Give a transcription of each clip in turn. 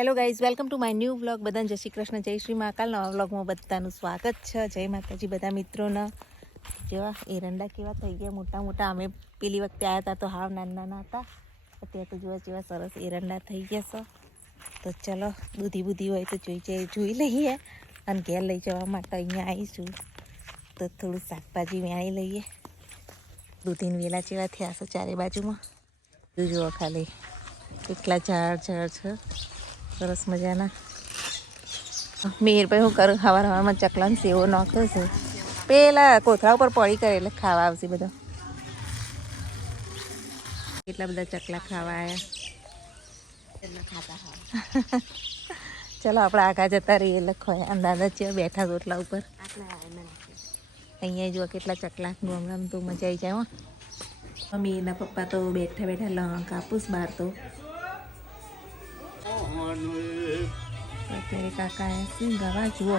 Hello guys, welcome to my new vlog. બધાને જય શ્રી કૃષ્ણ, જય શ્રી મહાકાલ. નવા વ્લોગમાં બધાનું સ્વાગત છે. જય માતાજી બધા મિત્રોને. જેવા એરંડા કેવા થઈ ગયા મોટા મોટા. અમે પેલી વખતે આવ્યા હતા તો હાવ નાના નાના હતા. અત્યારે તો જોવા જેવા સરસ એરંડા થઈ ગયા છે. તો ચલો બુદ્ધિ હોય તો જોઈ લઈએ અને ઘેર લઈ જવા માટે અહીંયા આવીશું. તો થોડું શાકભાજી વેણી લઈએ. દૂધીને વેલા જેવા થયા છે ચારે બાજુમાં. જુઓ ખાલી કેટલા ઝાડ છે સરસ મજાના. મેરભાઈ હું કરું હવારમાં ચકલાને સેવો નાખ્યો છે. પેલા કોથળા ઉપર પડી કરે એટલે ખાવા આવશે બધા. કેટલા બધા ચકલા ખાવા આવ્યા. ચલો આપણે આગા જતા રહીએ એટલે ખોય અંદાજ છે બેઠા રોટલા ઉપર. અહીંયા જો કેટલા ચકલા ગોમડામાં તો મજા આવી જાય. મમ્મી એના પપ્પા તો બેઠા બેઠા લણ કાપુસ બહાર તો. અત્યારે કાકા સિંહ ગવા જુઓ.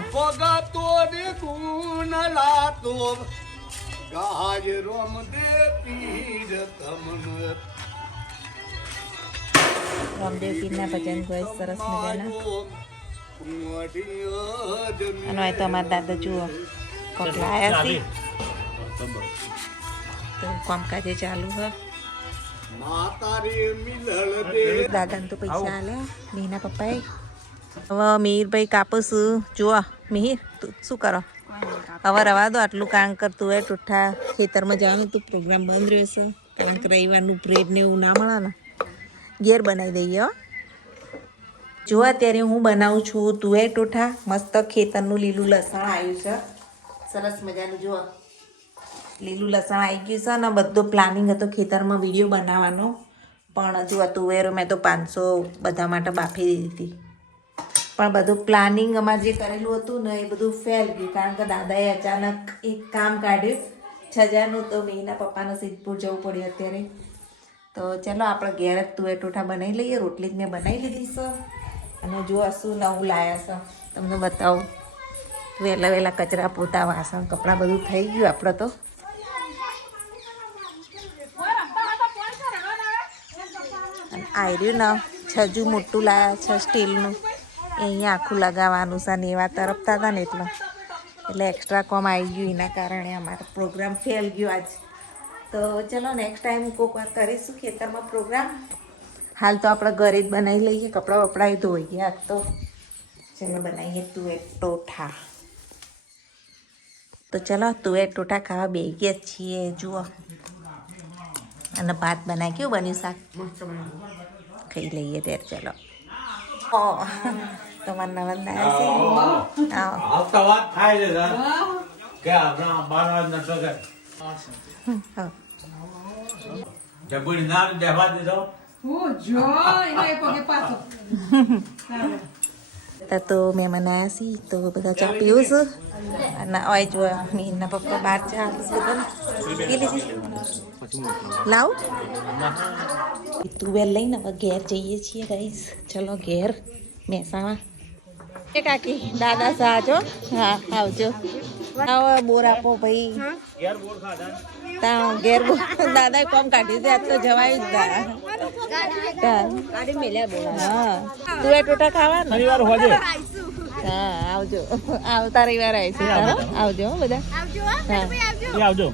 રામદેવ પીરના ભજન કોઈ સરસ મજાના. અને તો અમારા દાદા જુઓ કોટલા આવ્યા છે તો કામકાજે ચાલુ હ. દાદાને તો પૈસા આલ્યા મીના પપ્પાએ. હવે મિહિરભાઈ કાપુસ જુઓ. મિહિર તું શું કરો? હવે રવા દો આટલું કામ કરતું હોય. ટૂઠા ખેતરમાં જવાનું તો પ્રોગ્રામ બંધ રહેશે કારણ કે રવિવારનું બ્રેડ ને એવું ના મળે ને. ઘેર બનાવી દઈએ. જો અત્યારે હું બનાવું છું તુવેર ટોઠા. મસ્ત ખેતરનું લીલું લસણ આવ્યું છે સરસ મજાનું. જુઓ લીલું લસણ આવી ગયું છે ને બધો પ્લાનિંગ હતો ખેતરમાં વિડીયો બનાવવાનો. પણ જુઓ તુવેરો મેં તો 500 બધા માટે બાફી દીધી હતી. પણ બધું પ્લાનિંગ અમારે જે કરેલું હતું ને એ બધું ફેલ ગયું કારણ કે દાદાએ અચાનક એક કામ કાઢ્યું 6000નું. તો મેના પપ્પાને સિદ્ધપુર જવું પડ્યું અત્યારે. તો ચાલો આપણે ઘેર જ તુવેર ટોઠા બનાવી લઈએ. રોટલી જ મેં બનાવી લીધી છે. અને જો શું નવું લાયા છે તમને બતાવું. વહેલા કચરા પોતા વાસણ કપડાં બધું થઈ ગયું આપણે તો. અને આર્યું ને છજુ મોટું લાયા છે સ્ટીલનું. એ અહીંયા આખું લગાવવાનું છે ને એવા તરફતા હતા ને એટલે એક્સ્ટ્રા કોમ આવી ગયું. એના કારણે અમારો પ્રોગ્રામ ફેલ ગયો આજ. તો ચલો નેક્સ્ટ ટાઈમ કોઈક વાર કરીશું ખેતરમાં પ્રોગ્રામ. હાલ તો આપણે ઘરે જ બનાવી લઈએ. કપડાં વપડાં ધોઈ ગયા તો ચલો બનાવીએ તુવેર ટોઠા. તો ચલો તુવેર ટોઠા ખાવા બેસી ગયા છીએ. જુઓ અને ભાત બનાવી. કેવું બન્યું શાક? ખાઈ લઈએ ત્યારે. ચલો તમારા નવંદા તો મહેમાન આવ્યા છીએ તો બધા ચા પીવું છું. અને ઓય જો મીના પપ્પા બહાર ચા લાવ તુવેર લઈને હવે ઘેર જઈએ છીએ ગાઈસ. ચલો ઘેર મહેસાણા. એ કાકી દાદા સાજો. હા આવજો. આવો બોર આપો ભાઈ. ઘેર બોર દાદાએ કોમ કાઢી દે. આજ તો જવાય જ હા. તુવેર ટોઠા ખાવાના. હા આવજો. આવતા રવિવાર આવીશું. આવજો બધા. હા આવજો.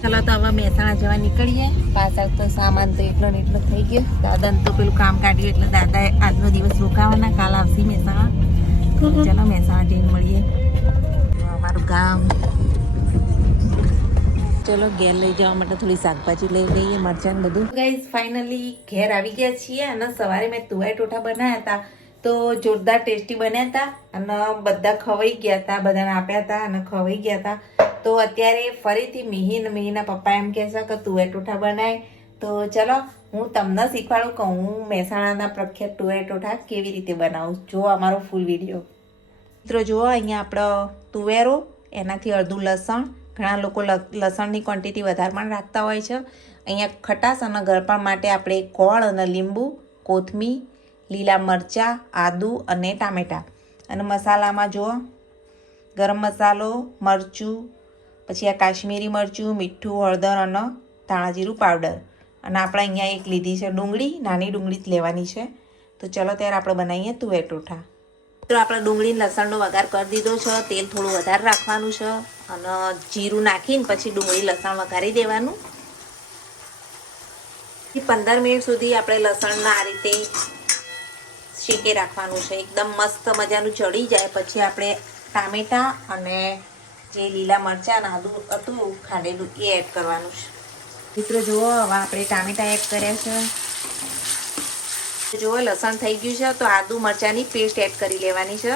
ચલો તો હવે મહેસાણા જવા નીકળીએ. પાછળ તો સામાન તો એટલો ને એટલો થઈ ગયો. દાદાને તો પેલું કામ કાઢ્યું એટલે દાદાએ આજનો દિવસ રોકાવાના. કાલ આવશે મહેસાણા. ચલો મહેસાણા જઈને મળીએ. અમારું ગામ. ચલો ઘેર લઈ જવા માટે થોડી શાકભાજી લઈ લઈએ. મરચાં બધું. ગાઈઝ ફાઇનલી ઘેર આવી ગયા છીએ. અને સવારે મેં તુવેર ટોઠા બનાવ્યા હતા તો જોરદાર ટેસ્ટી બન્યા હતા. અને બધા ખવાઈ ગયા હતા. બધાને આપ્યા હતા અને ખવાઈ ગયા હતા. તો અત્યારે ફરીથી મિહિના પપ્પા એમ કહે છે કે તુવેર ટોઠા બનાય. તો ચલો હું તમને શીખવાડું કે હું મહેસાણાના પ્રખ્યાત તુવેર ટોઠા કેવી રીતે બનાવું. જો અમારો ફૂલ વિડીયો. મિત્રો જુઓ અહીંયા આપણો તુવેરો, એનાથી અડધું લસણ. ઘણા લોકો લસણની ક્વોન્ટિટી વધારે પણ રાખતા હોય છે. અહીંયા ખટાશ અને ગળપણ માટે આપણે ગોળ અને લીંબુ, કોથમીર, લીલા મરચાં, આદુ અને ટામેટાં. અને મસાલામાં જુઓ ગરમ મસાલો, મરચું, પછી આ કાશ્મીરી મરચું, મીઠું, હળદર અને ધાણા જીરું પાવડર. અને આપણે અહીંયા એક લીધી છે ડુંગળી. નાની ડુંગળી જ લેવાની છે. તો ચલો ત્યારે આપણે બનાવીએ તુવેર ટોઠા. તો આપણે ડુંગળી લસણનો વઘાર કરી દીધો છે. તેલ થોડું વધારે રાખવાનું છે અને જીરું નાખીને પછી ડુંગળી લસણ વઘારી દેવાનું. 15 મિનિટ સુધી આપણે લસણના આ રીતે શેકી રાખવાનું છે. એકદમ મસ્ત મજાનું ચડી જાય પછી આપણે ટામેટાં અને જે લીલા મરચાં અને આદું હતું ખાંડેલું એ એડ કરવાનું છે. મિત્રો જુઓ હવે આપણે ટામેટાં એડ કર્યા છે. જુઓ લસણ થઈ ગયું છે તો આદુ મરચાંની પેસ્ટ એડ કરી લેવાની છે.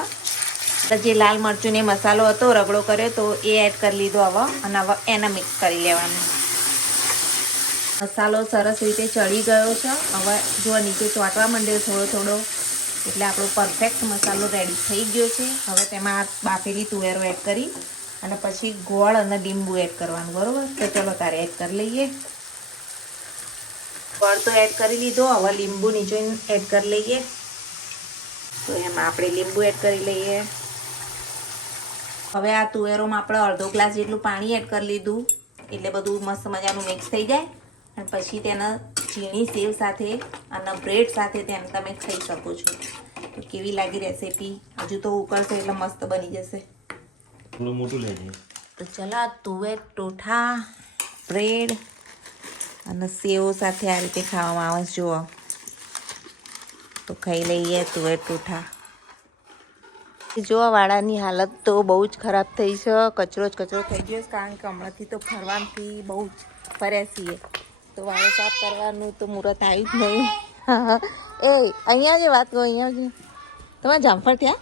જે લાલ મરચું ને મસાલો હતો રગડો કર્યો તો એ એડ કરી લીધો હવે અને હવે એને મિક્સ કરી લેવાનું. મસાલો સરસ રીતે ચડી ગયો છે. હવે જો નીચે ચોંટવા માંડ્યો થોડો થોડો એટલે આપણો પરફેક્ટ મસાલો રેડી થઈ ગયો છે. હવે તેમાં બાફેલી તુવેરો એડ કરી અને પછી ગોળ અને લીંબુ એડ કરવાનું. બરોબર, તો ચલો તારે એડ કરી લઈએ. ગોળ તો એડ કરી લીધો, હવે લીંબુ નીચે એડ કરી લઈએ. તો એમાં આપણે લીંબુ એડ કરી લઈએ. હવે આ તુવેરોમાં આપણે અડધો ગ્લાસ જેટલું પાણી એડ કરી લીધું એટલે બધું મસ્ત મજાનું મિક્સ થઈ જાય અને પછી તેના ઝીણી સેવ સાથે અને બ્રેડ સાથે તેને તમે ખાઈ શકો છો. તો કેવી લાગી રેસીપી? હજુ તો ઉકળશે એટલે મસ્ત બની જશે. થોડું મોટું લેજે. તો ચલો તુવેર ટોઠા બ્રેડ અને સેવ સાથે આ રીતે ખાવામાં આવે છે. જુઓ તો ખાઈ લઈએ તુવેર ટોઠા. જો વાળાની હાલત તો બહુ જ ખરાબ થઈ છે. કચરો જ કચરો થઈ ગયો છે કારણ કે હમણાંથી તો ફરવાથી બહુ જ ફર્યા છીએ તો વાળો સાફ કરવાનું તો મુહૂર્ત આવ્યું જ નહીં. એ અહીંયા જે વાત કહો, અહીંયા જે તમારે જામફળ થયા?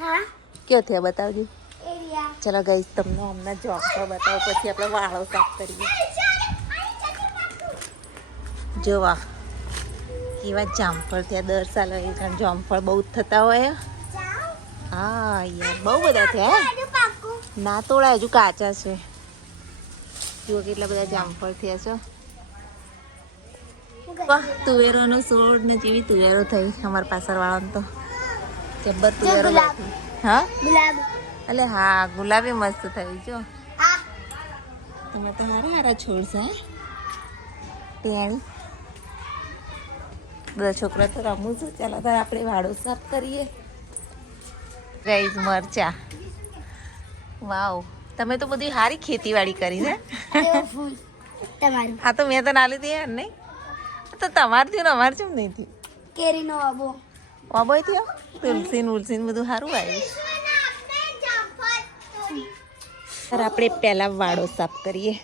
હા. કયો થયા બતાવજો. ચલો ગઈશ તમને હમણાં જામફળ બતાવો પછી આપણે વાળો સાફ કરીએ. જોવા કેવા જામફળ થયા. દર સાલે જામફળ બહુ જ થતા હોય. હા યાર બહુ બધા થયા. ના તોડા હજુ કાચા છે. જુઓ કેટલા બધા જામફળ થયા છે. વાહ, તુવેરોનો છોડ ને જેવી તુવેરો થઈ અમારા પાછળવાળાને તો જબ્બર તુવેરો બેઠી. હા ગુલાબ. અલે હા ગુલાબી મસ્ત થઈ. જો તમે તો હારા હારા છોડ છે. ટેણી બધા છોકરા તો રમું છું. ચાલો તાર આપણે વાળો સાફ કરીએ. રાઈસ મરચા. વાવ, તમે તો બધી સારી ખેતીવાડી કરી છે. તમારું હા તો મેં તો ના લીધી યાર. નહીં તો તમારે થયું ને અમારે કેમ નહીં થયું? કેરીનો આબો. ઓબોય થયો. તુલસી ઉલસી બધું સારું આવ્યું. સર આપણે પહેલાં વાળો સાફ કરીએ.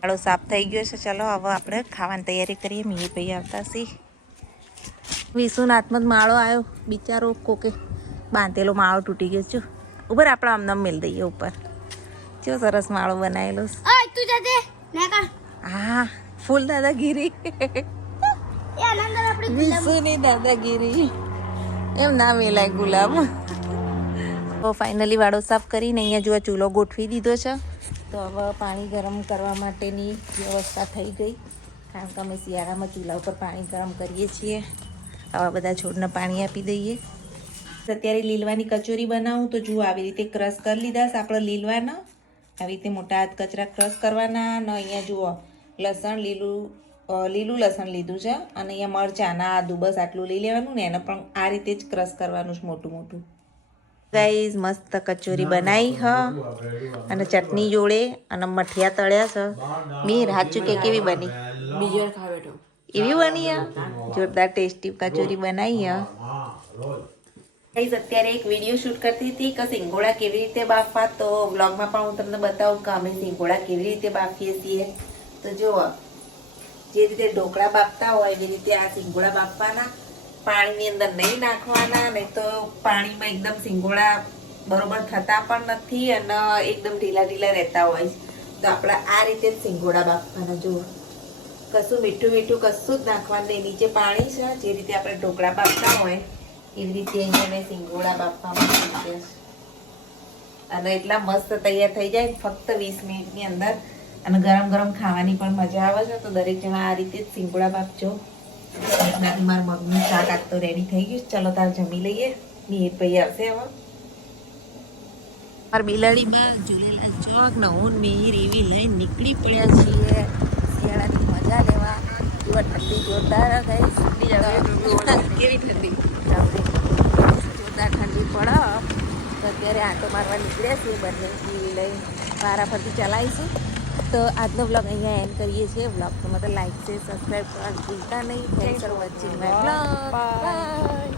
વાળો સાફ થઈ ગયો છે. ચલો હવે આપણે ખાવાની તૈયારી કરીએ. મિહિર ભાઈ આવતા સી. વિશુનાથમાં જ માળો આવ્યો બિચારો. કોકે બાંધેલો માળો તૂટી ગયો છે. ઉપર આપણે આમને મેળ દઈએ ઉપર. કેવો સરસ માળો બનાવેલો છે. ઓય તું જતે ના કર. હા ફૂલ દાદાગીરી. એ આનંદ આપણે વિશુની દાદાગીરી. એમ ના મેલાય ગુલાબ. તો ફાઇનલી વાળો સાફ કરીને અહીંયા જો ચૂલો ગોઠવી દીધો છે. તો હવે પાણી ગરમ કરવા માટેની વ્યવસ્થા થઈ ગઈ કારણ કે અમે શિયાળામાં ચૂલા ઉપર પાણી ગરમ કરીએ છીએ. આવા બધા છોડને પાણી આપી દઈએ. અત્યારે લીલવાની કચોરી બનાવું તો જુઓ આવી રીતે ક્રશ કરી લીધા છે આપણે લીલવાના. આવી રીતે મોટા હાથ કચરા ક્રશ કરવાના. અને અહીંયા જુઓ લસણ લીલું લસણ લીધું છે અને અહીંયા મરચાં ના આદુ બસ આટલું લઈ લેવાનું ને એને પણ આ રીતે જ ક્રશ કરવાનું છે મોટું મોટું. ગાઈઝ મસ્ત કચોરી બનાવી હ અને ચટણી જોડે અને મઠિયા તળ્યા છે. મીર સાચું કે કેવી બની? બીજો ખાવે તો એવી બની હ જોરદાર ટેસ્ટી કચોરી બનાવી હ. ગાઈઝ અત્યારે એક વિડીયો શૂટ કરતી હતી કે સિંગોડા કેવી રીતે બાફવા. તો વ્લોગમાં પણ હું તમને બતાવું કે અમે સિંગોડા કેવી રીતે બાફીએ છીએ. તો જુઓ જે રીતે ઢોકળા બાફતા હોય એવી રીતે આ સિંગોડા બાફવાના. પાણીની અંદર નહીં નાખવાના, નહીં તો પાણીમાં એકદમ સિંગોડા બરોબર થતા પણ નથી અને એકદમ ઢીલા ઢીલા રહેતા હોય. તો આપણે આ રીતે જ સિંગોડા બાફવાના. જુઓ કશું મીઠું મીઠું કશું જ નાખવાનું નહીં. નીચે પાણી છે જે રીતે આપણે ઢોકળા બાફતા હોય એવી રીતે અહીંયા મેં સિંગોડા બાફવામાં મૂક્યા છે અને એટલા મસ્ત તૈયાર થઈ જાય ફક્ત 20 મિનિટની અંદર. અને ગરમ ગરમ ખાવાની પણ મજા આવે છે. તો દરેક જણા આ રીતે જ સિંગોડા બાફજો. મારા મગનું શાક આજ તો રેડી થઈ ગયું. ચલો તાર જમી લઈએ. મિહિર ભાઈ આવશે હવે. મારા બિલાડીમાં ઝૂલેલા ચોક ને હું મિહિર એવી લઈને નીકળી પડ્યા છીએ શિયાળાની મજા લેવા. જુઓ ઠંડી જોરદાર ગાઈસ કેવી ઠંડી જોરદાર ઠંડી પડે તો અત્યારે આંટો મારવા નીકળ્યા છીએ બંને વ્હીલ લઈ વારા ફરતી ચલાવીશું તો આજનો બ્લોગ અહીંયા એન્ડ કરીએ છીએ બ્લોગ તો મતલબ લાઈક છે સબસ્ક્રાઈબ કરવાનું ભૂલતા નહીં thanks for watching my blog by